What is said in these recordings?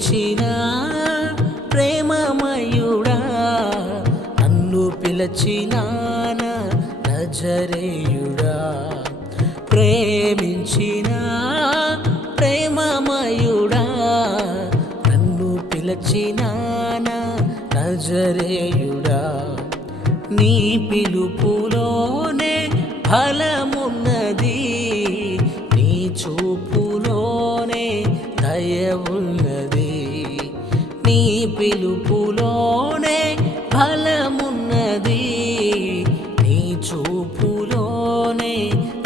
పిలిచిన ప్రేమమయుడా? నన్ను పిలచిన నజరేయుడా? ప్రేమించిన ప్రేమమయుడా? నన్ను పిలచినాన నజరేయుడా? నీ పిలుపులోనే ఫలం ఫలమున్నది. నీ చూపులోనే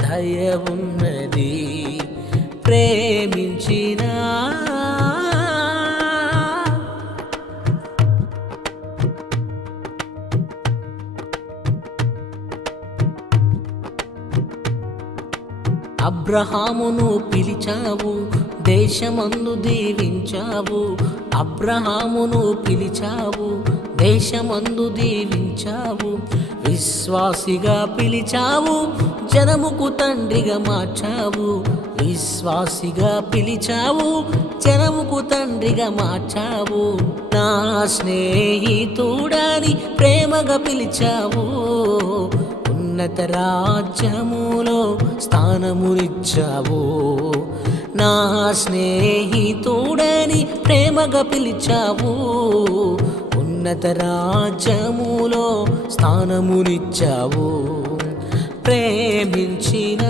దయ ఉన్నది ప్రేమించినా అబ్రహామును పిలిచావు దేశమందు దీవించావు. అబ్రహామును పిలిచావు దేశమందు దీవించావు విశ్వాసిగా పిలిచావు జనముకు తండ్రిగా మార్చావు విశ్వాసిగా పిలిచావు జనముకు తండ్రిగా మార్చావు. నా స్నేహితుడని ప్రేమగా పిలిచావు. ఉన్నత రాజ్యములో స్థానమునిచ్చావు. నా స్నేహితుడని ప్రేమగా పిలిచావు. ఉన్నత రాజ్యములో స్థానమునిచ్చావు. ప్రేమించిన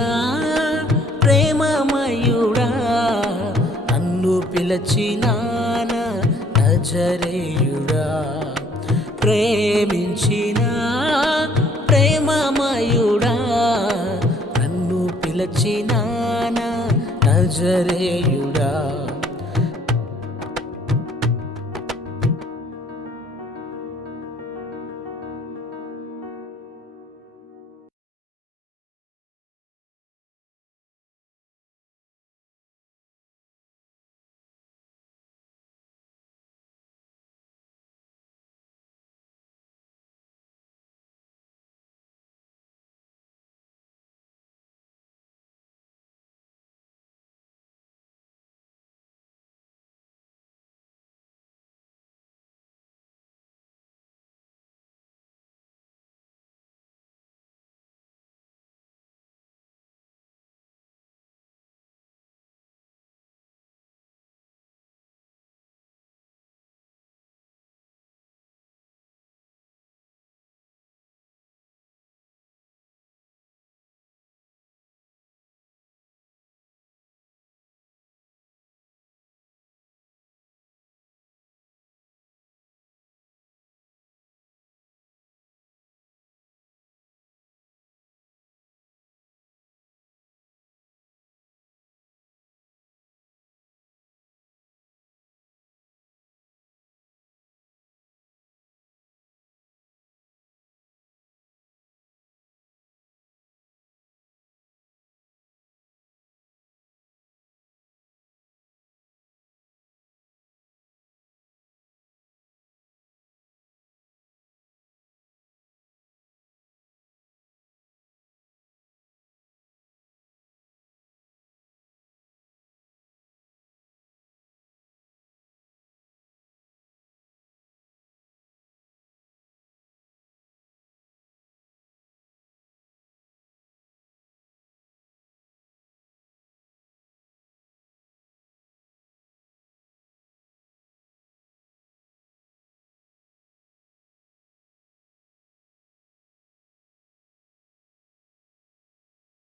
ప్రేమమయుడా నన్ను పిలచినాన నజరేయుడా. ప్రేమించిన ప్రేమమయుడా నన్ను పిలచినాన నజరేయుడా.